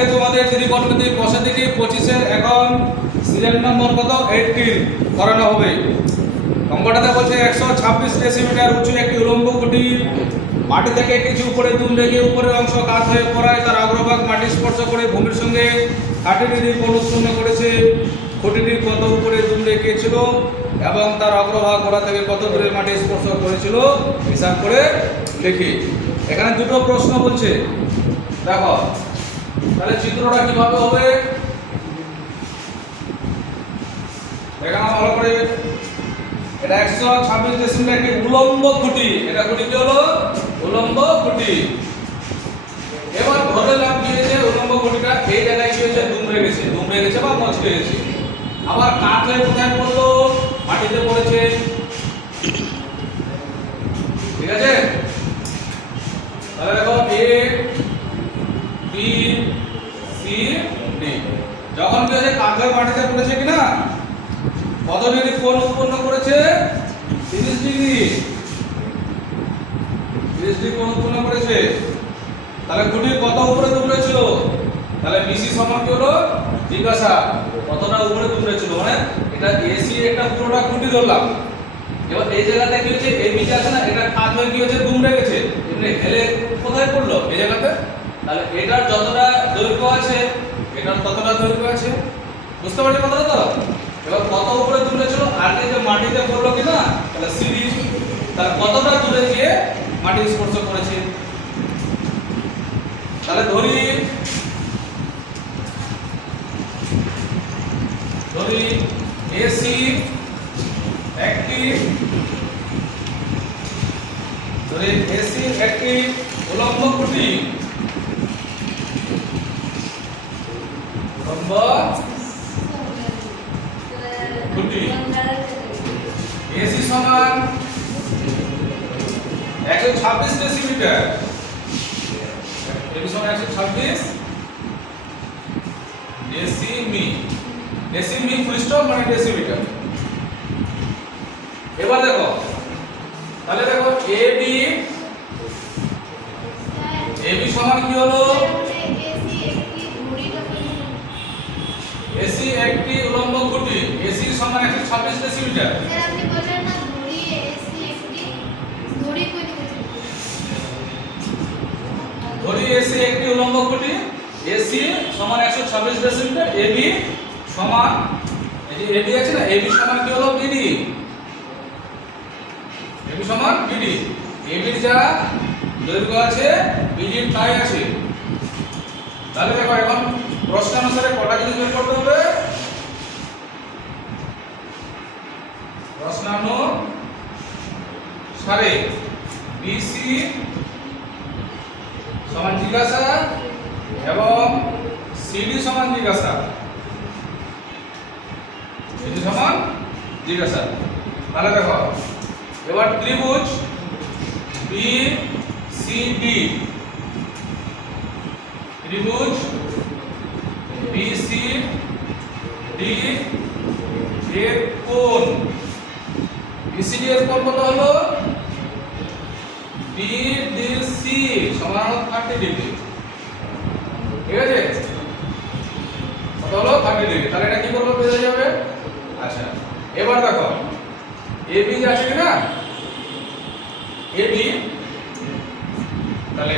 আজকে তোমাদের ত্রিকোণমিতি কোষাদিটি পঁচিশের এখন সিরিয়াল নম্বর কত? এইটিন করানো হবে। অঙ্কটাতে বলছে একশো ছাব্বিশ ডেসিমিটার উঁচু একটি উলম্ব খুঁটি মাটি থেকে কিছু উপরে দুম রেখে উপরের অংশ কাত হয়ে পড়ায় তার অগ্রভাগ মাটি স্পর্শ করে ভূমির সঙ্গে ষাট ডিগ্রি কোণ উৎপন্ন করেছে। খুঁটিটির কত উপরে দুম রেখেছিল এবং তার অগ্রভাগ গোড়া থেকে কত দূরে মাটি স্পর্শ করেছিল? হিসাব করে লিখি এখানে দুটো প্রশ্ন বলছে। দেখো তাহলে চিত্রটা কীভাবে হবে? দেখানো ভালো করে। এটা একশো ছাব্বিশ ডেসিমিটার একটি উলম্ব খুঁটি। এটা খুঁটি কি হলো উলম্ব খুঁটি। এবার ধরে লাভ উলম্ব খুঁটিটা, এই জায়গায় কি হয়েছে? গেছে। গেছে বা মচকে গেছে। আবার কাঠ কোথায় পড়ল? মাটিতে পড়েছে। ঠিক আছে? তাহলে দেখো, এ যখন কি হয়েছে হয়ে মাটিতে পড়েছে কিনা? কত ডিগ্রি কোণ উৎপন্ন করেছে? 30 ডিগ্রি। 30 ডিগ্রি কোণ উৎপন্ন করেছে? তাহলে খুঁটির কত উপরে দুমড়ে তাহলে বিসি সমান কি হলো? জিজ্ঞাসা। কতটা উপরে দুমড়ে ছিল মানে এটা এসি একটা পুরোটা খুঁটি ধরলাম। এবার এই জায়গাতে কি হচ্ছে? এই বিটা আছে না? এটা কাত হয়ে কি হচ্ছে? দুমড়ে গেছে। এমনি হেলে কোথায় পড়ল? এই জায়গাতে? তাহলে এটার যতটা দৈর্ঘ্য আছে, এটার ততটা দৈর্ঘ্য আছে? বুঝতে পারছি কথাটা তো? এবার কত উপরে তুলে ছিল আগে যে মাটিতে পড়ল কিনা? তাহলে সিডি, তাহলে কতটা দূরে গিয়ে মাটি স্পর্শ করেছে? তাহলে ধরি এসি একটি ধরি এসি একটি উলম্ব খুঁটি উলম্ব খুঁটি এসি সমান একশো ছাব্বিশ ডেসিমিটার এসি সমান একশো ছাব্বিশ ডেসিমি ডেসিমি ফুলস্টপ এবার দেখো। তাহলে দেখো এ বি এ বি সমান কি হলো? ডেসিমিটার ধরি এসি একটি উলম্ব খুঁটি এসি সমান একশো ছাব্বিশ ডেসিমিটার এবি সমান এই যে এবি আছে না এবি সমান কি হলো? বিডি এবি সমান বিডি এবির যা দৈর্ঘ্য আছে বিডির তাই আছে। তাহলে দেখো এখন প্রশ্ন অনুসারে কটা জিনিস বের করতে হবে প্রশ্নানুসারে বিসি সমান জিজ্ঞাসা এবং সিডি সমান জিজ্ঞাসা সিডি সমান জিজ্ঞাসা তাহলে দেখো, এবার ত্রিভুজ বি সি ডি ত্রিভুজ বি সি ডি এর কোণ। বিসিডি এর কোণ কত হলো? বিডিসি সমান থার্টি ডিগ্রি ঠিক আছে কত হলো থার্টি ডিগ্রি তাহলে এটা কি করব বেড়ে যাবে আচ্ছা এবার দেখো এবি যে আছে কিনা এবি তাহলে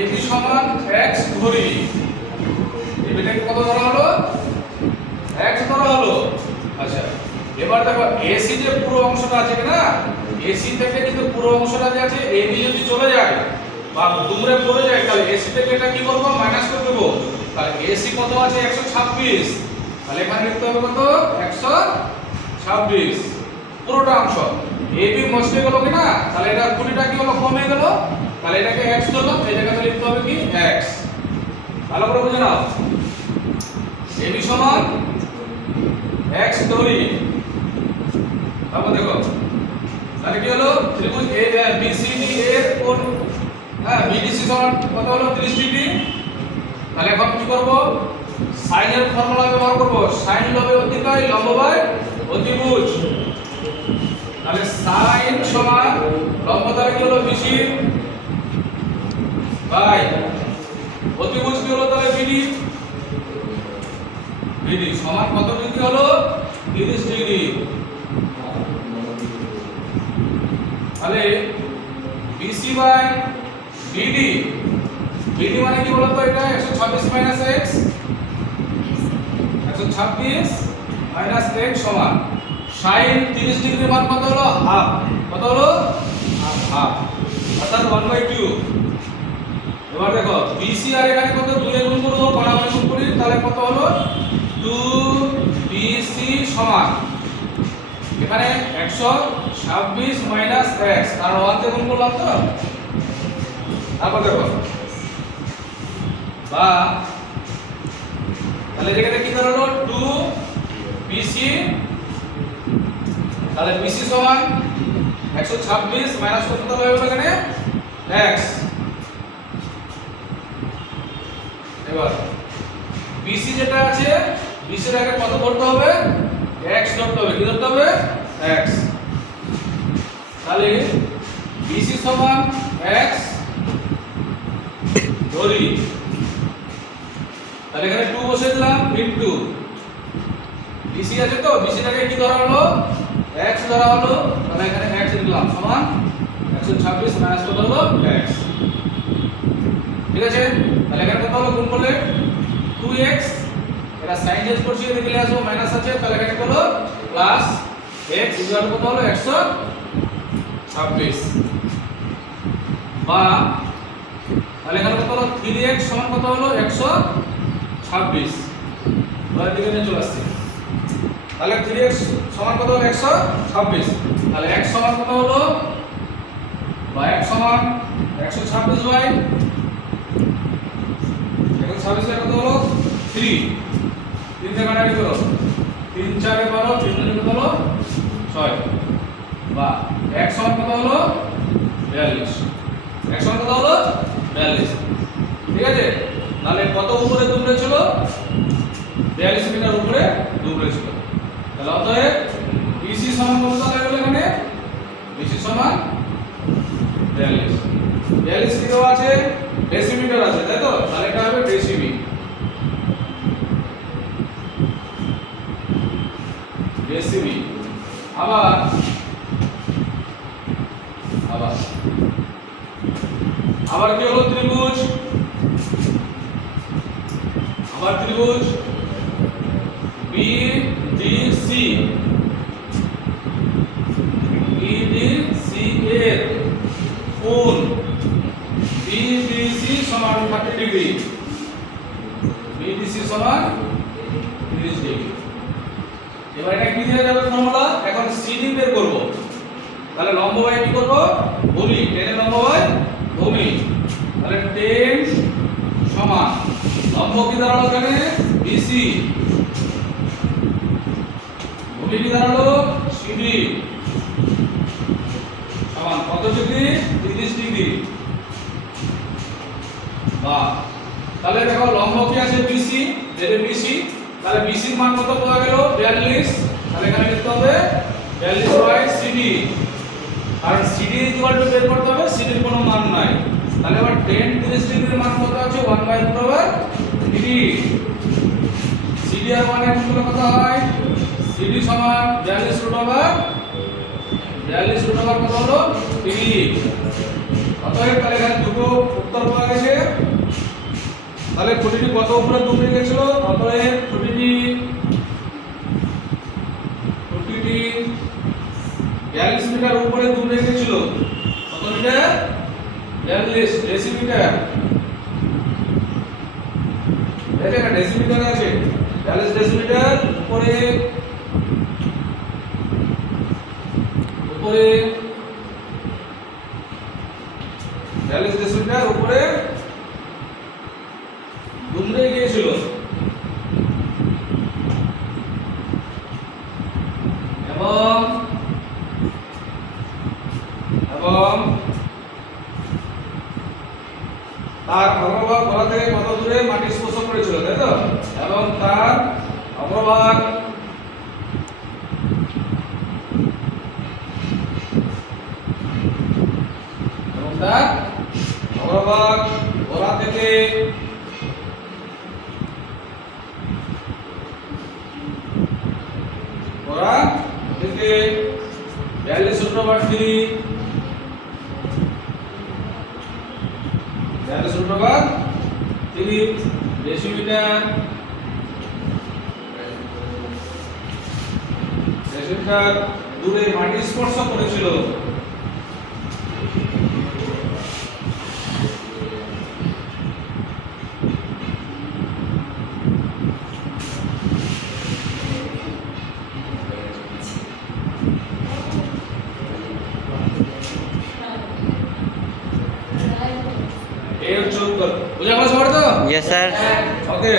এবি সমান x ধরি এবিটাকে কত ধরা হলো? X ধরা হলো। আচ্ছা এবার দেখো এসি যে পুরো অংশটা আছে কিনা? এসি থেকে কিন্তু পুরো অংশটা যে আছে এবি যদি চলে যায় বা দুমড়ে পড়ে যায়, তাহলে এসি থেকে এটা কি করব? মাইনাস করে দেবো। তাহলে এসি কত আছে? একশো ছাব্বিশ। তাহলে এখানে লিখতে হবে কত? একশো ছাব্বিশ। পুরোটা অংশ। এবি মস্তে গেল কিনা? তাহলে এটা কুড়িটা কি হলো? কমে গেল। তাহলে এটাকে এক্স ধরলাম এই জায়গাতে লিখতে হবে কি? এক্স ভালো করে বুঝে নাও। এবি সমান এক্স ধরি। তারপর দেখো। তাহলে কি হলো? ত্রিভুজ এ বিসিডি এর কোণ হ্যাঁ বিডিসি সমান কত হলো? 30 ডিগ্রি। তাহলে এখন কি করব? সাইনের ফর্মুলা ব্যবহার করব। সাইন লবে অতিকায়, লম্ব বাই অতিভুজ। তাহলে সাইন সমান লম্ব কি হলো বিসি বাই অতিভুজ কি হলো তাহলে বিডি বিডি সমান কত ডিগ্রি হলো? 30 ডিগ্রি। তাহলে বিসি বাই বিডি বিডি মানে কি বলতো এটা? 126 মাইনাস x 126 মাইনাস x সমান sin 30 ডিগ্রির মান কত হলো? হাফ। কত হলো? হাফ অর্থাৎ 1 বাই 2 এবার দেখো বিসি আর এখানে কত? 2 এর গুণ করব পাড়াপাড়ি গুণ করি, তাহলে কত হলো? 2 বিসি সমান। এখানে 126 মাইনাস x কারণ 1 তে গুণ করলাম তো? তারপর দেখো। বা, তাহলে যেখানে কি দাঁড়াল 2 বিসি তাহলে বিসি সমান 126 মাইনাস কত দাঁড়াল এখানে? X এবার বিসি যেটা আছে বিসি এর আগে কত ধরতে হবে? X ধরতে হবে, কি ধরতে হবে? X তাহলে বিসি সমান x ধরি। তাহলে এখানে 2 বসে দিলাম ইনটু বিসি আছে তো? বিসিটাকে কি ধরা হলো? X ধরা হলো। তাহলে এখানে x লিখলাম সমান 126 মাইনাস কত হলো? X ঠিক আছে? তাহলে এখানে কত হলো? গুণ করলে 2x এটা সাইন চেঞ্জ করছি, এদিকে নিয়ে আসব মাইনাস আছে। তাহলে এখানে হলো? প্লাস x ইকুয়াল কত হলো? 126 বা তাহলে এখানে কত হলো? 3x সমান কত হলো? 126 বা এদিকে নিয়ে চলে আসছে। তাহলে 3x সমান কত হলো 126 তাহলে এক সমান কত হলো? বা এক সমান 126 বাই এখন ছাব্বিশ কত হলো? থ্রি তিন থেকে কাটাকাটি করো। তিন চারে বারো, তিন তিন কত হলো ছয়। বা এক সমান কত হলো? বিয়াল্লিশ। এক সমান কত হলো? বিয়াল্লিশ। ঠিক আছে? তাহলে কত উপরে দুমড়ে ছিল? বিয়াল্লিশ মিটার উপরে দুমড়ে ছিল তাহলে অতএব বিসি সমান কত হলো এখানে? বিসি সমান বিয়াল্লিশ। বিয়াল্লিশ কি দেওয়া আছে? ডেসিমিটার আছে, তাই তো? তাহলে এটা হবে ডেসিমি ডেসিমি আবার আবার। আবার কি হলো? ত্রিভুজ। আবার ত্রিভুজ। সি এর কোণ বিডিসি সমান 30 ডিগ্রি বিডিসি সমান 30 ডিগ্রি এবার এটা কি দিয়ে যাবে ফর্মুলা এখন সিডি বের করব। তাহলে লম্ব বাই কি করব? ভূমি। টেনের লম্ব বাই ভূমি। তাহলে টেন সমান। লম্ব কি দাঁড়াল এখানে? বিসি ভূমি দাঁড়াল সিডি সমান কত ডিগ্রি? 30 ডিগ্রি। বা, তাহলে দেখো, লম্ব কি আছে? বিসি যেটা বিসি তাহলে বিসি মান কত পাওয়া গেল? 42 তাহলে এখানে লিখতে হবে 42 বাই সিডি। আর সিডি ইকুয়াল টু বের করতে হবে, সিডির কোনো মান নাই। তাহলে আবার 10 30 ডিগ্রির মান কত আছে? 1 by root over degree CD আর 1 এর মূল্য কত হয় সিডি সমান 42 রুট ওভার 42 রুট ওভার কত হলো? 3 অতএব তাহলে এখানে দুটো উত্তর পাওয়া গেছে। তাহলে খুঁটিটি কত উপরে দুমড়ে গেছিল? অতএব খুঁটিটি খুঁটিটি বিয়াল্লিশ মিটার উপরে দুমড়ে গেছিল। কত মিটার? বিয়াল্লিশ ডেসিমিটার। দেখে না, ডেসিমিটার আছে। বিয়াল্লিশ ডেসিমিটার উপরে উপরে বিয়াল্লিশ ডেসিমিটার উপরে দুমড়ে গিয়েছিল। এবং এবং তার অগ্রভাগ গলা থেকে কত দূরে মাটি স্পর্শ করেছিল, তাই তো? এবং তার অগ্রভাগ এবং তার অগ্রভাগ গলা থেকে থেকে বিয়াল্লিশ রুট ওভার থ্রি বিয়াল্লিশ রুট ওভার থ্রি ডেসিমিটার দূরে মাটি স্পর্শ করেছিল। এই